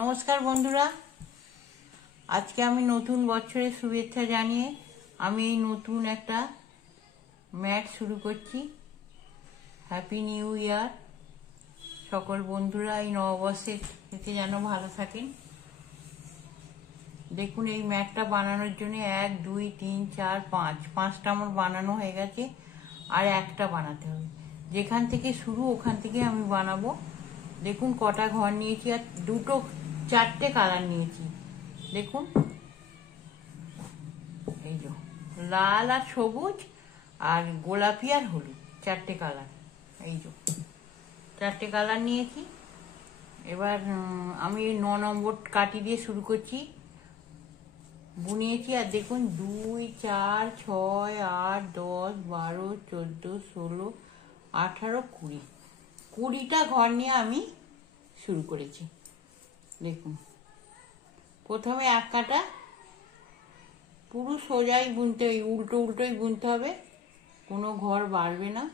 নমস্কার বন্ধুরা, আজকে আমি নতুন বছরের শুভেচ্ছা জানিয়ে আমি এই নতুন একটা ম্যাট শুরু করছি। Happy new year. সকল বন্ধুরা এই নববর্ষের থেকে যেন ভালো থাকেন। দেখুন, এই ম্যাটটা বানানোর জন্য 1 2 3 4 5টা আমার বানানো হয়ে গেছে, আর একটা বানাতে হবে। যেখান থেকে শুরু ওখান থেকে আমি বানাবো। দেখুন কটা ঘর নিয়েছি, আর 4টে কালার নিয়েছি। দেখুন, এই যে লাল আর সবুজ আর গোলাপি আর হলুদ, 4টে কালার। এই যে 4টে কালার নিয়েছি। এবার আমি 9 নম্বর কাঠি দিয়ে শুরু করছি, বুনিয়েছি। আর দেখুন 2 4 6 8 10 12 14 16 18 20টা ঘর নিয়ে আমি শুরু করেছি। দেখুন, প্রথমে এক কাটা পুরো সোজাই বুনতে, উল্টোই বুনতে হবে। কোনো ঘর বাড়বে না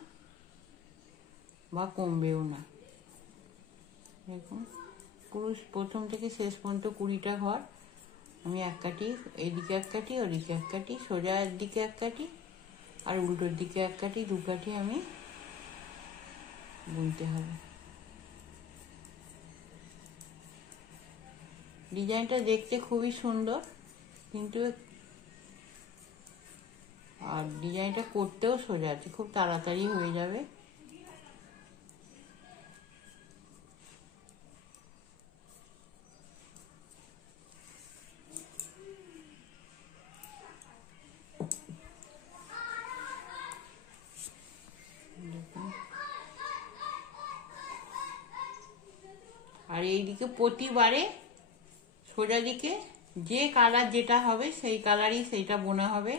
বা কমবেও না। দেখুন, পুরো প্রথম থেকে শেষ পর্যন্ত 20টা ঘর আমি এক কাটি, এইদিকে এক কাটি, ওদিকে এক কাটি, সোজার দিকে এক কাটি আর উল্টোর দিকে এক কাটি, 2 কাঠি আমি বুনতে হবে। ডিজাইনটা দেখতে খুবই সুন্দর, কিন্তু আর ডিজাইনটা করতেও সোজা আছে, খুব তাড়াতাড়ি হয়ে যাবে। আর এইদিকে প্রতিবারে সোজা দিকে যে কালার যেটা হবে সেই কালারই সেইটা বোনা হবে।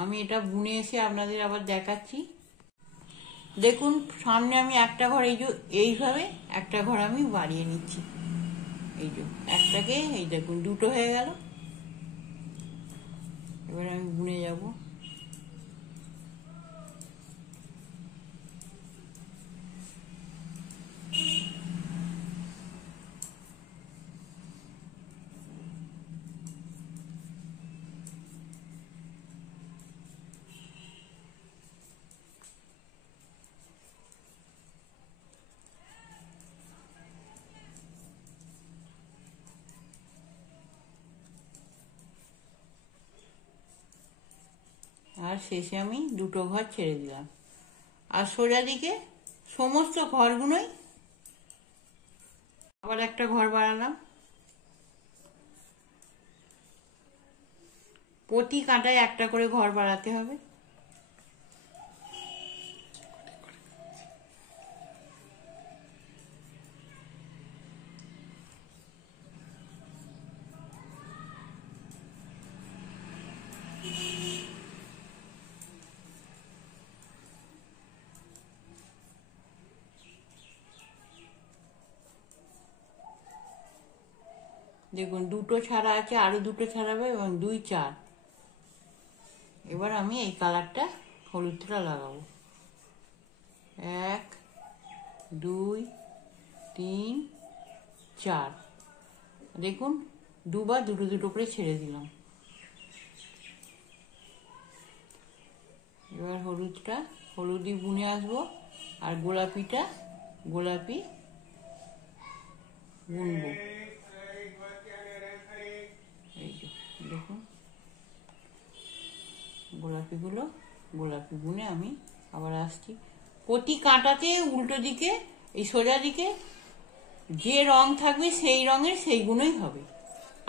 আমি এটা বুনে এসে আপনাদের আবার দেখাচ্ছি। দেখুন, সামনে আমি একটা ঘর এইভাবে একটা ঘর আমি বাড়িয়ে নিচ্ছি। এই যে একটাকে, এই দেখুন 2টো হয়ে গেল। এবার আমি বুনে যাব। আর শেষে আমি 2টো ঘর ছেড়ে দিলাম। আর সোজা দিকে সমস্ত ঘরগুলোই আবার একটা ঘর বাড়ালাম। প্রতি কাঁটায় একটা করে ঘর বাড়াতে হবে। দেখুন 2টো ছাড়া আছে, আরো 2টো ছাড়াবে, এবং 2 4। এবার আমি এই কালারটা হলুদটা লাগাবো। 1 2 3 4। দেখুন, দুবার দুটো করে ছেড়ে দিলাম। এবার হলুদি বুনে আসবো, আর গোলাপি বুনবো। এই যে দেখুন, গোলাপি বুনে আমি আবার আসছি। প্রতি কাঁটাতে উল্টো দিকে, এই সোজা দিকে যে রং থাকবে সেই রঙের সেইগুলোই হবে,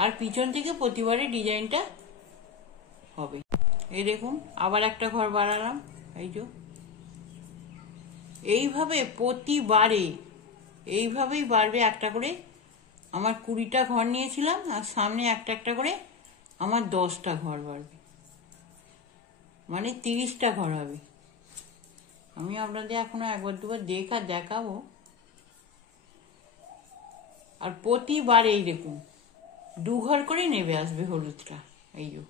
আর পিছন থেকে প্রতিবারে ডিজাইনটা হবে। এই দেখুন, আবার একটা ঘর বাড়ালাম। এই যে এইভাবে প্রতিবারে এইভাবেই বাড়বে একটা করে। আমার 20টা ঘর নিয়েছিলাম, আর সামনে একটা করে আমার 10টা ঘর বাড়বে, মানে 30টা ঘর হবে। আমি আপনাদের এখনো একবার দুবার দেখাবো। আর প্রতিবার এই দেখুন 2 ঘর করে নেবে আসবে হলুদটা। এই যে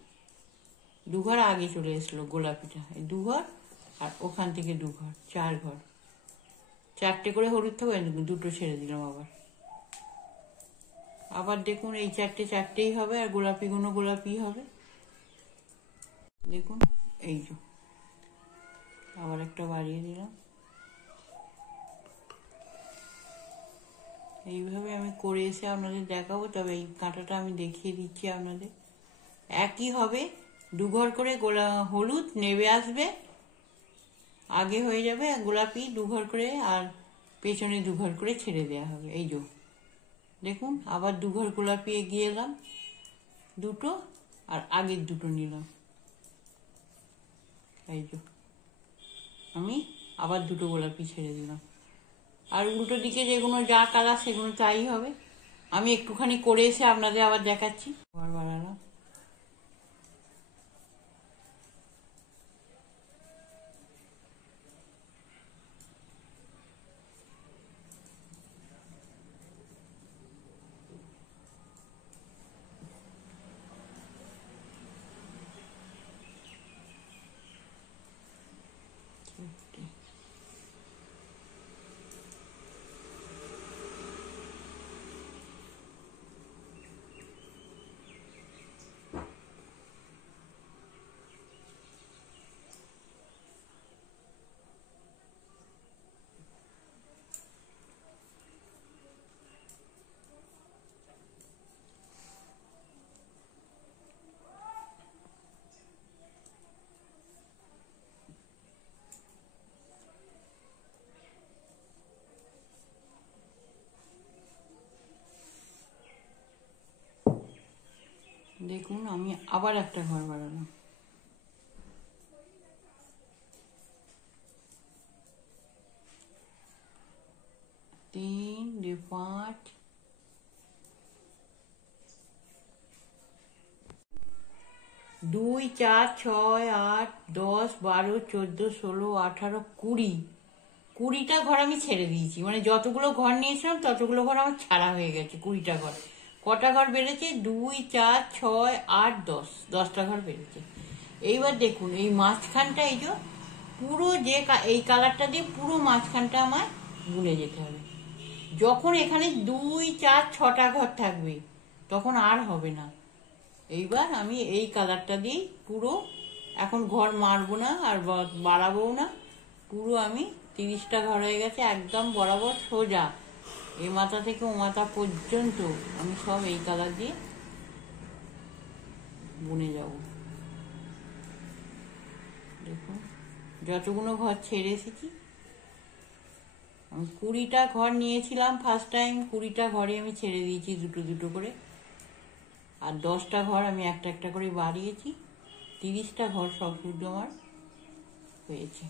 2 ঘর আগে চলে এসলো গোলাপিটা, এই 2 ঘর, আর ওখান থেকে 2 ঘর, 4 ঘর। 4টে করে হলুদ থাকবে। 2টো ছেড়ে দিলাম আবার। আবার দেখুন এই চারটে চারটেই হবে, আর গোলাপিগুলো গোলাপি হবে। দেখুন এই যে আবার একটা বাড়িয়ে দিলাম। এইভাবে আমি করে এসে আপনাদের দেখাবো, তবে এই কাঁটাটা আমি দেখিয়ে দিচ্ছি আপনাদের। একই হবে, 2 ঘর করে হলুদ নেবে আসবে, আগে হয়ে যাবে গোলাপি 2 ঘর করে, আর পেছনে 2 ঘর করে ছেড়ে দেওয়া হবে। এই যে দেখুন আবার 2 ঘর গোলাপি এগিয়ে এলাম, দুটো, আর আগের দুটো নিলাম। এই যে আমি আবার দুটো গোলাপি ছেড়ে দিলাম, আর উল্টো দিকে যেগুলো যা কালার সেগুলো তাই হবে। আমি একটুখানি করে এসে আপনাদের আবার দেখাচ্ছি। আবার বাড়ালাম। দেখুন আমি আবার একটা ঘর বাড়ালাম। 3 দিয়ে 5, 2 4 6 8 10 12 14 16 18 20, 20টা ঘর আমি ছেড়ে দিয়েছি। মানে যতগুলো ঘর নিয়েছিলাম ততগুলো ঘর আমার ছাড়া হয়ে গেছে। 20টা ঘর, কটা ঘর বেড়েছে? 2 4 6 8 10, 10টা ঘর বেড়েছে। এইবার দেখুন এই মাঝখানটা, এই যে পুরো যে এই কালারটা দিয়ে পুরো মাঝখানটা আমার বুনে যেতে হবে। যখন এখানে 2 4 6টা ঘর থাকবে তখন আর হবে না। এইবার আমি এই কালারটা দিয়েই পুরো, এখন ঘর মারবো না আর বাড়াবো না, পুরো আমি 30টা ঘর হয়ে গেছে একদম বরাবর সোজা, এই মাথা থেকে ও মাথা পর্যন্ত আমি সব এই কালার দিয়ে বুনে যাব। দেখুন যতগুলো ঘর ছেড়ে এসেছি, আমি 20টা ঘর নিয়েছিলাম ফার্স্ট টাইম, 20টা ঘরে আমি ছেড়ে দিয়েছি দুটো দুটো করে, আর 10টা ঘর আমি একটা একটা করে বাড়িয়েছি। 30টা ঘর সব শুদ্ধ আমার হয়েছে।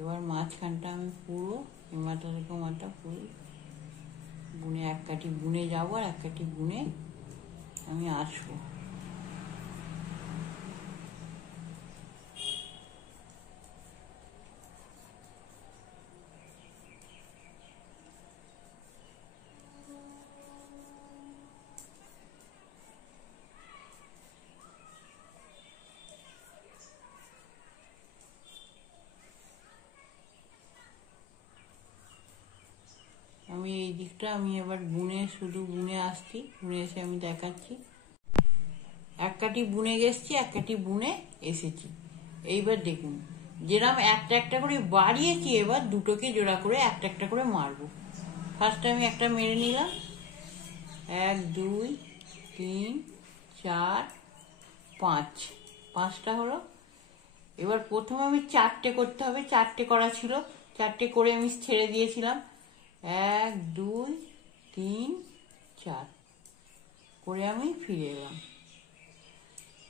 এবার মাঝখানটা আমি পুরো এই মাথা থেকে মাথা পুরো বুনে, এক কাঠি বুনে যাবো আর এক কাঠি বুনে আমি আসবো। আমি এই দিকটা আমি এবার বুনে, শুধু বুনে আসছি, বুনে এসে আমি দেখাচ্ছি। এক কাঠি বুনে গেছি, এক কাঠি বুনে এসেছি। এইবার দেখুন যেরকম একটা একটা করে বাড়িয়েছি, এবার দুটোকে জোড়া করে একটা একটা করে মারবো। ফার্স্ট আমি একটা মেরে নিলাম, 1 2 3 4 5, 5টা হলো। এবার প্রথমে আমি 4টে করতে হবে, 4টে করা ছিল, 4টে করে আমি ছেড়ে দিয়েছিলাম। 1 2 3 4 করে আমি ফিরে এলাম।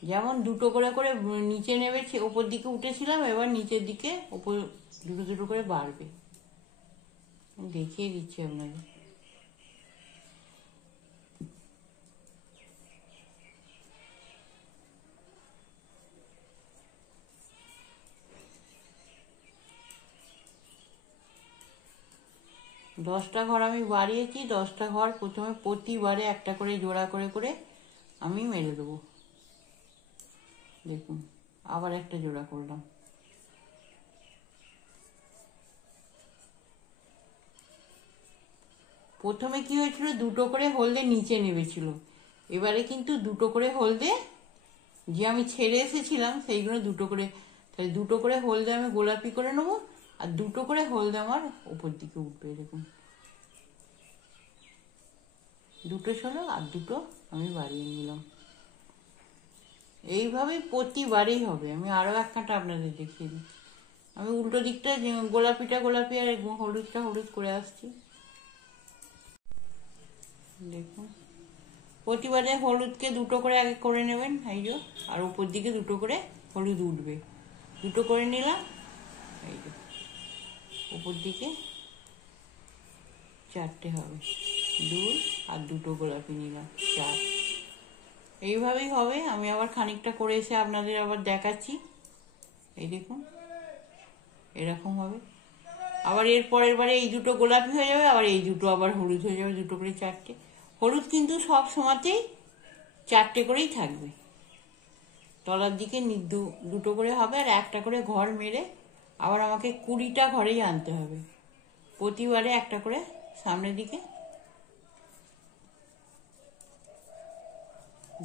যেমন দুটো করে করে নিচে নেমেছে, ওপর দিকে উঠেছিলাম, এবার নিচের দিকে ওপর দুটো দুটো করে বাড়বে। দেখিয়ে দিচ্ছি আপনাকে। দশটা ঘর আমি বাড়িয়েছি, 10টা ঘর প্রথমে প্রতিবারে একটা করে জোড়া করে করে আমি মেরে দেবো। দেখুন আবার একটা জোড়া করলাম, প্রথমে কি হয়েছিল, দুটো করে হলদে নিচে নেমেছিল, এবারে কিন্তু দুটো করে হলদে যে আমি ছেড়ে এসেছিলাম সেইগুলো দুটো করে, তাহলে দুটো করে হলদে আমি গোলাপি করে নেবো, আর দুটো করে হলদে আমার উপর দিকে উঠবে। দেখুন দুটো ছিল আর দুটো আমি বাড়িয়ে নিলাম। এইভাবেই প্রতিবারেই হবে। আমি আরো এক কাঁটা আপনাদের দেখিয়ে দিই। আমি উল্টো দিকটা গোলাপিটা গোলাপি আর হলুদটা হলুদ করে আসছি। দেখুন প্রতিবারে হলুদকে দুটো করে আগে করে নেবেন, এই যে, আর উপর দিকে দুটো করে হলুদ উঠবে, দুটো করে নিলাম। এই যে উপর দিকে চারটে হবে, দুই আর দুটো গোলাপি নিলাম, চার। এইভাবেই হবে। আমি আবার খানিকটা করে এসে আপনাদের আবার দেখাচ্ছি। এই দেখুন এরকম হবে। আবার এর পরের বারে এই দুটো গোলাপি হয়ে যাবে, আবার এই দুটো আবার হলুদ হয়ে যাবে, দুটো করে চারটে। হলুদ কিন্তু সব সময়তেই চারটে করেই থাকবে, তলার দিকে দুটো করে হবে, আর একটা করে ঘর মেরে আবার আমাকে 20টা ঘরেই আনতে হবে। প্রতিবারে একটা করে সামনের দিকে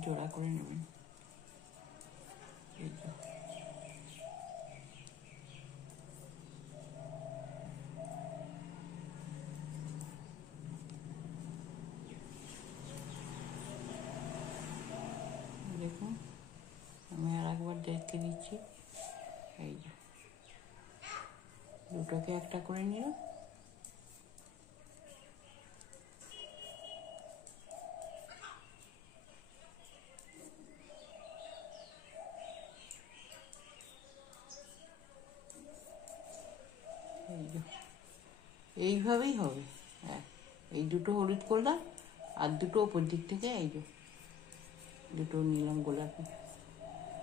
জোড়া করে নেবেন। দেখুন আমি আর একবার দেখতে দিচ্ছি। এই যে দুটোকে একটা করে নিলাম, এইভাবেই হবে। হ্যাঁ এই দুটো হলুদ করলাম, আর দুটো ওপর দিক থেকে এই যে দুটো নিলাম গোলাপি।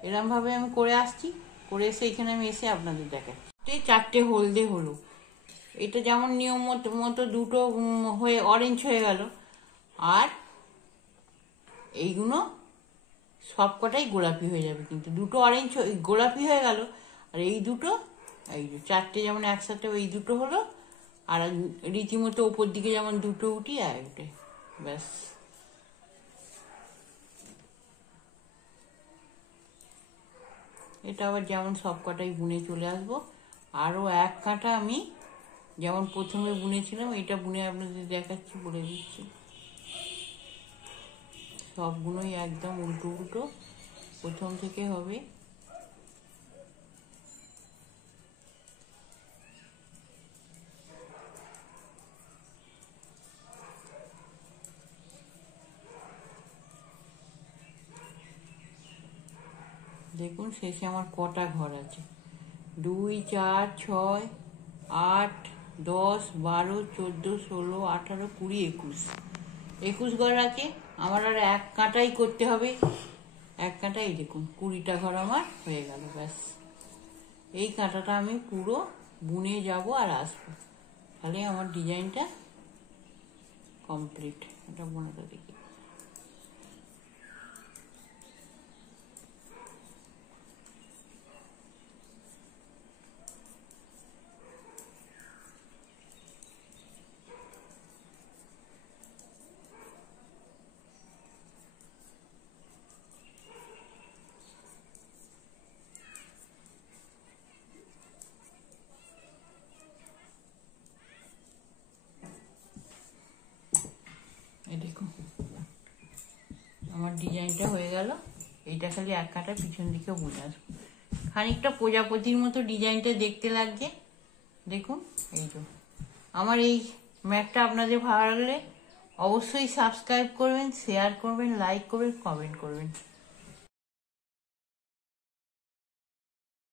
এরম ভাবে আমি করে আসছি, করে এসে এখানে আমি এসে আপনাদের দেখাচ্ছি। চারটে হলদে হলো, এটা যেমন নিয়ম মতো দুটো হয়ে অরেঞ্জ হয়ে গেল, আর এইগুলো সবকটাই গোলাপি হয়ে যাবে। কিন্তু দুটো অরেঞ্জ গোলাপি হয়ে গেল, আর এই দুটো এই যে চারটে যেমন একসাথে এই দুটো হলো, আর রীতিমতো উপর দিকে যেমন দুটো উঠি আর উঠে, ব্যাস। এটা আবার যেমন সব কটাই বুনে চলে আসবো। আরো এক কাঁটা আমি যেমন প্রথমে বুনেছিলাম, এটা বুনে আপনাদের দেখাচ্ছি, বলে দিচ্ছি। সবগুলোই একদম উল্টো উল্টো প্রথম থেকে হবে। দেখুন শেষে আমার কটা ঘর আছে, 2 4 6 8 10 12 14 16 18 20 21 ঘর আছে। আমার আর এক কাঁটাই করতে হবে, এক কাঁটাই। দেখুন 20টা ঘর আমার হয়ে গেল, ব্যাস। এই কাঁটাটা আমি পুরো বুনে যাব আর আসবো, তাহলে আমার ডিজাইনটা কমপ্লিট। এটা বোনাটা দেখি। দেখুন আমার ডিজাইনটা হয়ে গেল। এইটা খালি এক কাঁটা পিছন দিকে বুনে আসবো। খানিকটা প্রজাপতির মতো ডিজাইনটা দেখতে লাগছে। দেখুন এই তো আমার এই ম্যাটটা আপনাদের ভালো লাগলে অবশ্যই সাবস্ক্রাইব করবেন, শেয়ার করবেন, লাইক করবেন, কমেন্ট করবেন।